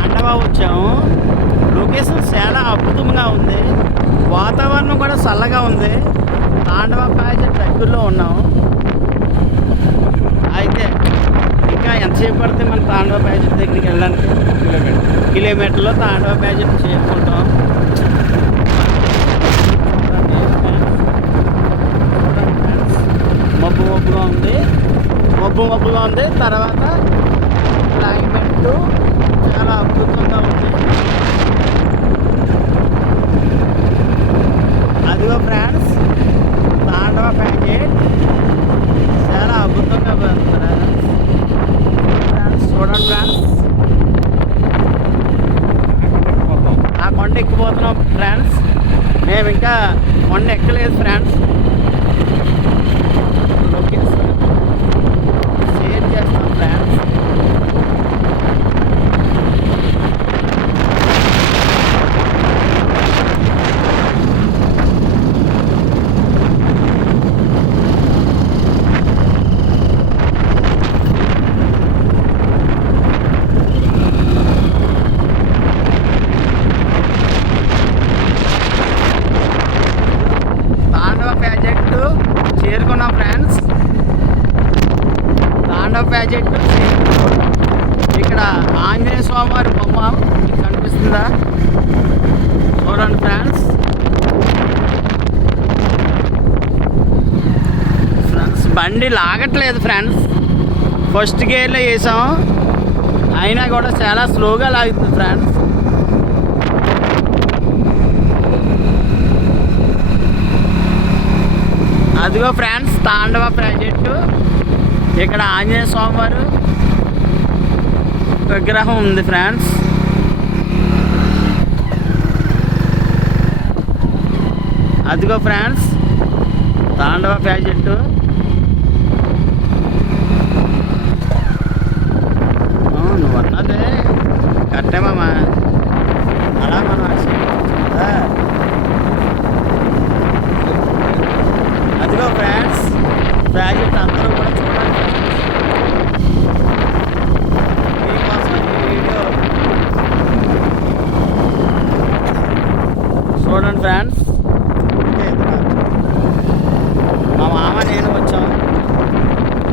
తాండవ వచ్చాము. లొకేషన్ చాలా అద్భుతంగా ఉంది. వాతావరణం కూడా చల్లగా ఉంది. తాండవ ప్యాలెస్ దగ్గరలో ఉన్నాము. అయితే ఇంకా ఎంతసేపు పడితే మన తాండవ ప్యాలెస్ దగ్గరికి వెళ్ళడానికి? కిలోమీటర్లో తాండవ ప్యాలెస్ చేరుకుంటాం. మబ్బుగా ఉంది. తర్వాత క్లైమేట్ చాలా అద్భుతంగా ఉంది. అదిగో ఫ్రెండ్స్, తాండవ ప్యాకెట్ చాలా అద్భుతంగా ఉంది ఫ్రెండ్స్. చూడండి ఫ్రెండ్స్, ఆ కొండ ఎక్కిపోతున్నాం ఫ్రెండ్స్. మేము ఇంకా కొండ ఎక్కలేదు ఫ్రెండ్స్. లొకేషన్ షేర్ చేస్తాం ఫ్రెండ్స్. తాండవ ప్రాజెక్టు చేరుకున్నాం ఫ్రెండ్స్. తాండవ ప్రాజెక్టు ఇక్కడ ఆంజనేయ స్వామి వారి బొమ్మ మీకు కనిపిస్తుందా? చూడండి ఫ్రెండ్స్. బండి లాగట్లేదు ఫ్రెండ్స్. ఫస్ట్ గేర్లో వేసాం, అయినా కూడా చాలా స్లోగా లాగుతుంది ఫ్రెండ్స్. అదిగో ఫ్రెండ్స్, తాండవ ప్రాజెక్టు. ఇక్కడ ఆంజనేయ స్వామి వారు విగ్రహం ఉంది ఫ్రెండ్స్. అదిగో ఫ్రెండ్స్, తాండవ ప్రాజెక్టు. నువ్వు అన్నదే కట్టేమమ్మా, అలా మనం కదా. అదిగో ఫ్రెండ్స్, ప్రాజెక్ట్ అందరూ కూడా చూడండి. మీకోసం ఈ వీడియో చూడండి ఫ్రెండ్స్.